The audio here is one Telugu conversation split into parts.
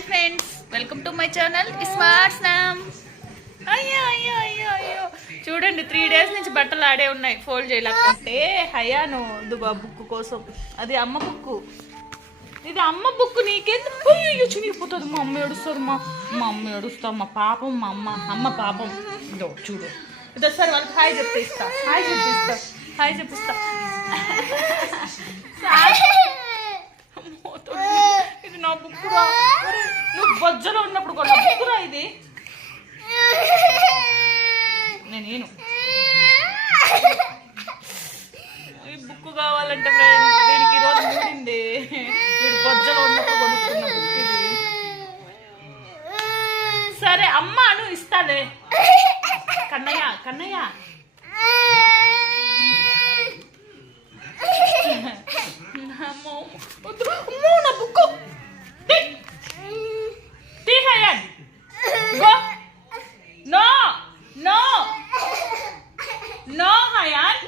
Hi friends, welcome to my channel smart స్నామ్. అయ్యో అయ్యో అయ్యో అయ్యో చూడండి, 3 days నుంచి బట్టలు ఆడే ఉన్నాయి, ఫోల్డ్ చేయలేకపోతే. హయాను దుబా బుక్ కోసం, అది అమ్మ బుక్, ఇది అమ్మ బుక్. నీకెందుకు చినిగిపోతుంది? మా అమ్మ ఏడుస్తారు, మా అమ్మ ఏడుస్తాం, మా పాపం, మా అమ్మ పాపం. ఇదో చూడు, ఇదో సార్ వాళ్ళకి హాయ్ చెప్పిస్తా, హాయ్ చెప్పిస్తా. ఇది నా బుక్ రా, నువ్వు బొజ్జలో ఉన్నప్పుడు కూడా బుక్ రా ఇది. నేను ఈ బుక్ కావాలంటే ఫ్రెండ్స్, దీనికి ఈరోజు మూడింది. వీడు బొజ్జలో ఉన్నప్పుడు కొనుక్కున్న బుక్ ఇది. సరే అమ్మ నువ్వు ఇస్తాలే. కన్నయ్య నా బుక్ తీహయన్ go. No no no Hayan.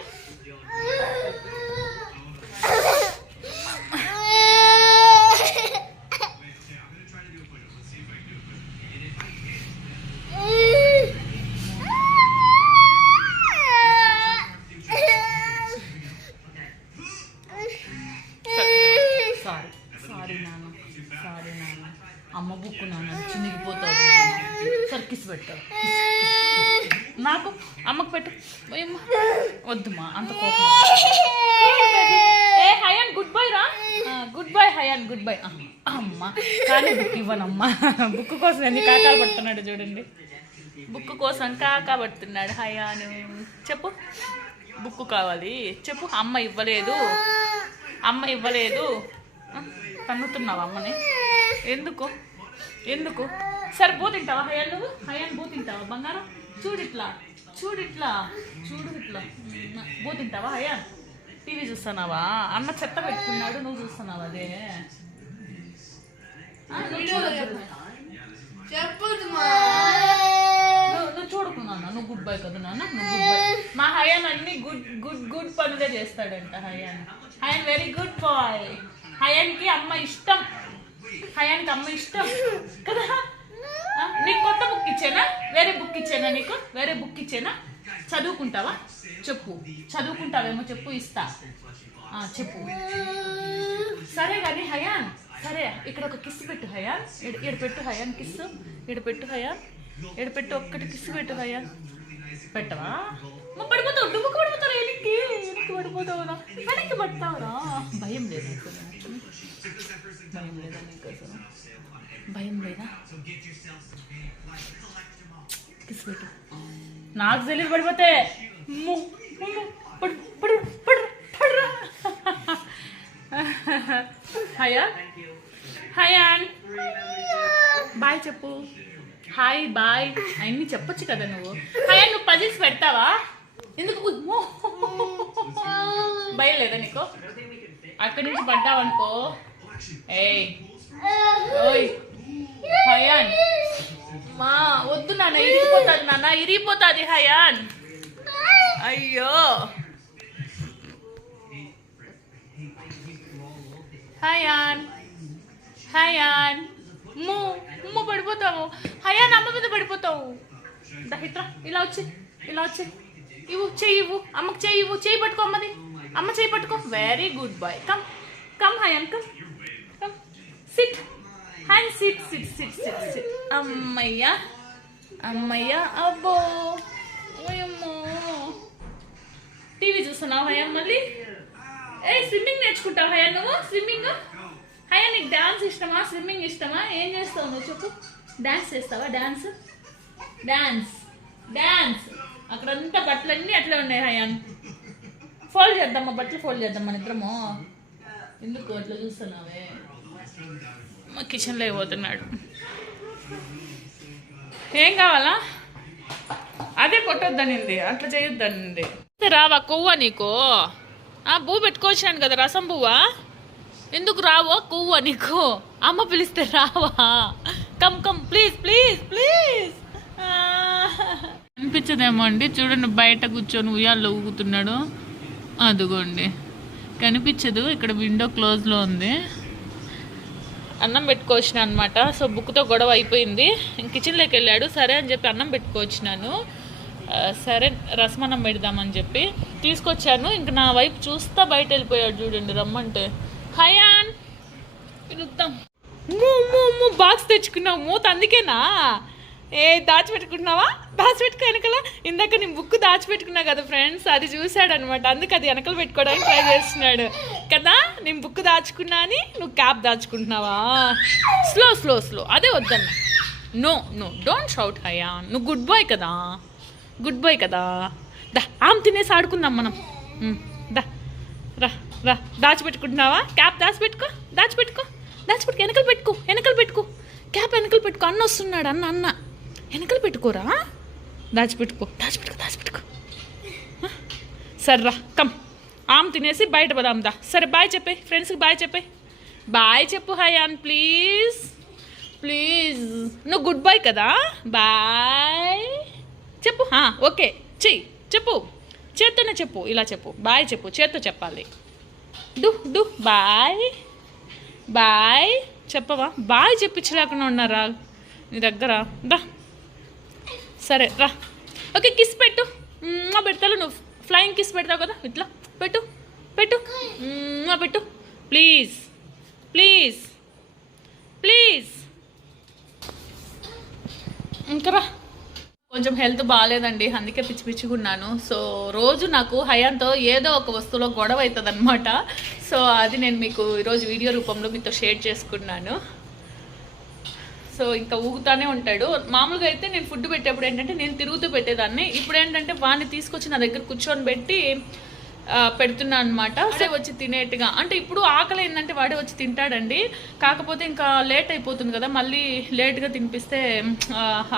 Sorry నాన్న, అమ్మ బుక్ నాన్న, చినిగిపోతాడు. సరే కిస్ పెట్టాడు, నాకు అమ్మకు పెట్టు. వద్దుమా అంత కోపం. ఏ హయాన్ గుడ్ బై రా, good bye Hayan, good bye. అమ్మ కానీ బుక్ ఇవ్వనమ్మా. బుక్ కోసం ఎన్ని కాకాలు పడుతున్నాడు చూడండి, బుక్ కోసం కాకా పడుతున్నాడు హయాను. చెప్పు, బుక్ కావాలి చెప్పు. అమ్మ ఇవ్వలేదు. తన్నుతున్నావా అమ్మని? ఎందుకు? సరే బూ తింటావా హయాన్? నువ్వు హయాన్ బూ తింటావా బంగారం? చూడిట్లా బూ తింటావా హయాన్? టీవీ చూస్తున్నావా? అన్న చెత్త పెట్టుకున్నాడు, నువ్వు చూస్తున్నావా? అదే నువ్వు చూడుకున్నా, నువ్వు గుడ్ బై కదా నాన్న, నువ్వు గుడ్ బై. మా హయాన్ అన్ని గుడ్ పనులే చేస్తాడంట. Hayan very good bye. హయాన్కి అమ్మ ఇష్టం కదా. నీకు కొత్త బుక్ ఇచ్చానా? వేరే బుక్ ఇచ్చానా? చదువుకుంటావా? చెప్పు, చదువుకుంటావేమో చెప్పు, ఇస్తా. చెప్పు. సరే కానీ హయాన్, సరే ఇక్కడ ఒక కిస్ పెట్టు హయాన్. పెట్టు హయాన్ కిస్, పెట్టు హయాన్, పెట్టు, ఒక్కటి కిస్ పెట్టు హయాన్. పెట్టవా? పడిపోతావు, డుబ్బుకు పడిపోతావు, వెనక్కి పడిపోతావురా, వెనక్కి పడతావురా. భయం లేదా నీకు అసలు? భయం లేదా? కిస్ పెట్టు. నాకు తెలియదు పడిపోతే. హయాన్ బాయ్ చెప్పు. హాయ్ బాయ్ అన్నీ చెప్పొచ్చు కదా నువ్వు. హయాన్ నువ్వు పజిల్స్ పెడతావా? ఎందుకు భయం లేదా నీకు? అక్కడి నుంచి పడ్డావనుకో. ఓయ్ హయాన్, మా వద్దు నాన్న, ఇరిగిపోతుంది హయాన్. అయ్యో హయాన్ పడిపోతావు హయాన్, అమ్మ మీద పడిపోతావు. ఇట్రా, ఇలా వచ్చి ఇవ్వు, చెయ్యి ఇవ్వు అమ్మకు, చెయ్యి పట్టుకో అమ్మది, అమ్మ చెయ్యి పట్టుకో. Very good boy. Come Hayan, come sit hand, sit. అమ్మయ్యా అబ్బో ఓయమ్మో. టీవీ చూస్తున్నావు హయాన్? మళ్ళీ స్విమ్మింగ్ నేర్చుకుంటావు హయాన్ నువ్వు? స్విమ్మింగ్ హయాన్, నీకు డాన్స్ ఇష్టమా, స్విమ్మింగ్ ఇష్టమా? ఏం చేస్తావు నువ్వు చెప్పు? డాన్స్ చేస్తావా? డాన్స్. అక్కడంతా బట్టలన్నీ అట్లా ఉన్నాయి హయాన్. ఫోల్డ్ చేద్దామా, బట్టలు ఫోల్డ్ చేద్దాం మన ఇద్దరము. ఎందుకు అట్లా చూస్తున్నావే? మా కిచెన్లో అయిపోతున్నాడు. ఏం కావాలా? అదే కొట్టొద్దనింది, అట్లా చేయొద్దనింది. రావా కొవ్వా నీకు? బూ పెట్టుకోవచ్చాను కదా, రసం పువ్వా? ఎందుకు రావో? కొవ్వా నీకు? అమ్మ పిలిస్తే రావా? Come please. అనిపించదేమో అండి, చూడండి బయట కూర్చొని ఉయ్యాల్లో ఊగుతున్నాడు. అదిగోండి కనిపించదు, ఇక్కడ విండో క్లోజ్లో ఉంది. అన్నం పెట్టుకోవచ్చిన అనమాట. సో బుక్తో గొడవ అయిపోయింది. కిచెన్లోకి వెళ్ళాడు. సరే అని చెప్పి అన్నం పెట్టుకోవచ్చినాను. సరే రసమన్నం పెడదామని చెప్పి తీసుకొచ్చాను. ఇంక నా వైపు చూస్తా బయట వెళ్ళిపోయాడు చూడండి రమ్మంటే. హయాన్ పిలుద్దాం. బాక్స్ తెచ్చుకున్నావు మూత అందుకేనా? దాచిపెట్టుకుంటున్నావా? దాచిపెట్టుకో వెనకల. ఇందాక నేను బుక్ దాచిపెట్టుకున్నా కదా ఫ్రెండ్స్, అది చూశాడు అనమాట. అందుకు అది వెనకలు పెట్టుకోవడానికి ట్రై చేస్తున్నాడు కదా. నేను బుక్ దాచుకున్నా అని నువ్వు క్యాప్ దాచుకుంటున్నావా? స్లో స్లో స్లో, అదే వద్దన్న. No no don't shout Hayan. నువ్వు గుడ్ బాయ్ కదా, గుడ్ బాయ్ కదా. దా ఆమె తినేసి ఆడుకుందాం మనం. దా రా రా. దాచిపెట్టుకుంటున్నావా? క్యాప్ దాచిపెట్టుకో, దాచిపెట్టుకో, దాచిపెట్టుకో. వెనకలు పెట్టుకో, వెనకలు పెట్టుకో. క్యాప్ వెనకలు పెట్టుకో. అన్న వస్తున్నాడు. అన్న అన్న వెనకలు పెట్టుకోరా. దాచిపెట్టుకో, దాచిపెట్టుకో, దాచిపెట్టుకో. సరే రా కమ్. ఆమె తినేసి బయట పదాం దా. సరే బాయ్ చెప్పే ఫ్రెండ్స్కి, బాయ్ చెప్పే. బాయ్ చెప్పు హయాన్ ప్లీజ్ ప్లీజ్. నువ్వు గుడ్ బాయ్ కదా. బాయ్ చెప్పు. ఓకే చెయ్యి, చెప్పు. చేత్తోనే చెప్పు, ఇలా చెప్పు. బాయ్ చెప్పు, చేత్తో చెప్పాలి. డు డు బాయ్ బాయ్ చెప్పవా? బాయ్ చెప్పించలేకుండా ఉన్నారా నీ దగ్గర? దా సరే రా. ఓకే కిస్ పెట్టు. పెడతాను. నువ్వు ఫ్లయింగ్ కిస్ పెడతావు కదా, ఇట్లా పెట్టు పెట్టు. పెట్టు ప్లీజ్ ప్లీజ్ ప్లీజ్. ఇంకా రా. కొంచెం హెల్త్ బాగాలేదండి, అందుకే పిచ్చి పిచ్చుకున్నాను. సో రోజు నాకు హయాన్తో ఏదో ఒక వస్తువులో గొడవ అవుతుంది అనమాట. సో అది నేను మీకు ఈరోజు వీడియో రూపంలో మీతో షేర్ చేసుకున్నాను. సో ఇంకా ఊగుతానే ఉంటాడు. మామూలుగా అయితే నేను ఫుడ్ పెట్టేప్పుడు ఏంటంటే నేను తిరుగుతూ పెట్టేదాన్ని. ఇప్పుడు ఏంటంటే వాడిని తీసుకొచ్చి నా దగ్గర కూర్చొని పెట్టి పెడుతున్నాను అనమాట. వాడే వచ్చి తినేట్టుగా. అంటే ఇప్పుడు ఆకలి ఏంటంటే వాడే వచ్చి తింటాడండి. కాకపోతే ఇంకా లేట్ అయిపోతుంది కదా, మళ్ళీ లేట్గా తినిపిస్తే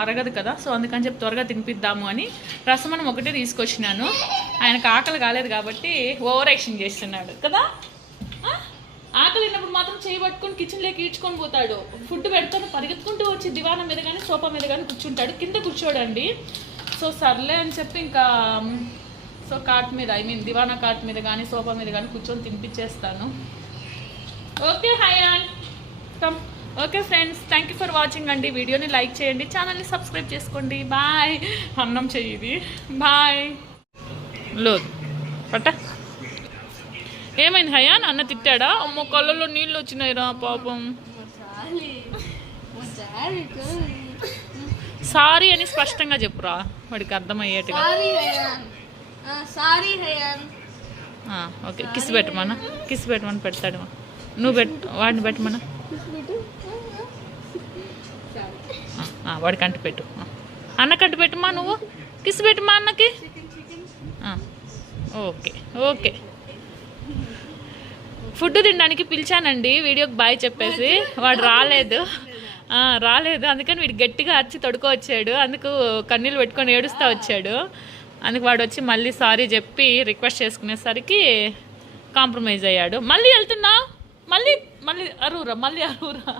అరగదు కదా. సో అందుకని చెప్పి త్వరగా తినిపిద్దాము అని రసమన్నం ఒకటే తీసుకొచ్చినాను. ఆయనకు ఆకలి కాలేదు కాబట్టి ఓవర్ యాక్షన్ చేస్తున్నాడు కదా. ఆకలి అయినప్పుడు మాత్రం చేయి పట్టుకొని కిచెన్లోకి ఈడ్చుకొని పోతాడు. ఫుడ్ పెడతాను పరిగెత్తుకుంటూ వచ్చి దివానం మీద కానీ సోఫా మీద కానీ కూర్చుంటాడు. కింద కూర్చోడండి. సో సర్లే అని చెప్పి ఇంకా సో కాట్ మీద దివానా కాట్ మీద కానీ సోఫా మీద కానీ కూర్చొని తినిపించేస్తాను. Okay Hayan come. Okay friends, thank you for watching అండి. వీడియోని లైక్ చేయండి, ఛానల్ని సబ్స్క్రైబ్ చేసుకోండి. బాయ్. అన్నం చెయ్యి. బాయ్. లేదు పట్ట. ఏమైంది హయాన్? అన్న తిట్టాడా? అమ్మో కళ్ళలో నీళ్ళు వచ్చినాయిరా పాపం. సారీ అని స్పష్టంగా చెప్పురా, వాడికి అర్థమయ్యేట్టుగా. ఓకే కిస్ పెట్టమన్నా, కిస్ పెట్టమని పెడతాడు. నువ్వు వాడిని పెట్టమన్నా, వాడికి అంటు పెట్టు. అన్నకంటు పెట్టమా, నువ్వు కిస్ పెట్టమా అన్నకి. Okay okay. ఫుడ్ తినడానికి పిలిచానండి వీడియోకి బాయ్ చెప్పేసి. వాడు రాలేదు. అందుకని వీడు గట్టిగా అరిచి తొడుకొచ్చాడు. అందుకు కన్నీళ్ళు పెట్టుకొని ఏడుస్తూ వచ్చాడు. అందుకు వాడు వచ్చి మళ్ళీ సారీ చెప్పి రిక్వెస్ట్ చేసుకునేసరికి కాంప్రమైజ్ అయ్యాడు. మళ్ళీ వెళ్తున్నా, మళ్ళీ అరువురా.